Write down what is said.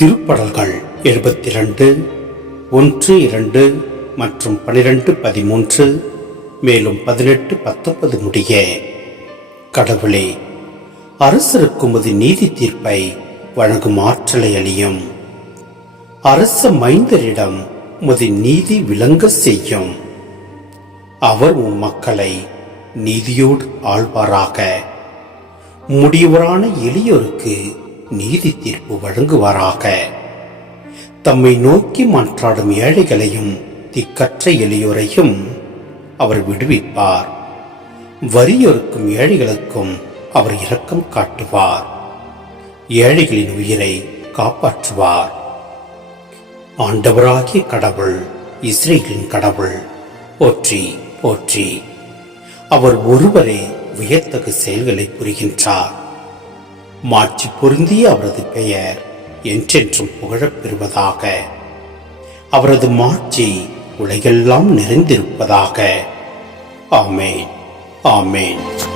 திருப்படல்கள் 72 1, 2 மற்றும் 12, 13 மேலும் 18, 19 முடிய. கடவுளே, அரசருக்கு உமது நீதி தீர்ப்பை வழங்கும் ஆற்றலை அளியும். அரச மைந்தரிடம் உமது நீதி விளங்க செய்யும். அவர் உம் மக்களை நீதியோடு ஆழ்வாராக. முடியவரான எளியோருக்கு நீதி தீர்ப்பு வழங்குவாராக. தம்மை நோக்கி மன்றாடும் ஏழைகளையும் திக்கற்ற எளியோரையும் அவர் விடுவிப்பார். வறியோருக்கும் ஏழைகளுக்கும் அவர் இரக்கம் காட்டுவார். ஏழைகளின் உயிரை காப்பாற்றுவார். ஆண்டவராகிய கடவுள், இஸ்ரேலின் கடவுள், போற்றி போற்றி. அவர் ஒருவரே வியத்தகு செயல்களை புரிகின்றார். மாட்சி பொருந்திய அவரது பெயர் என்றென்றும் புகழப் பெறுவதாக. அவரது மாட்சி உலகெல்லாம் நிறைந்திருப்பதாக. ஆமேன், ஆமேன்.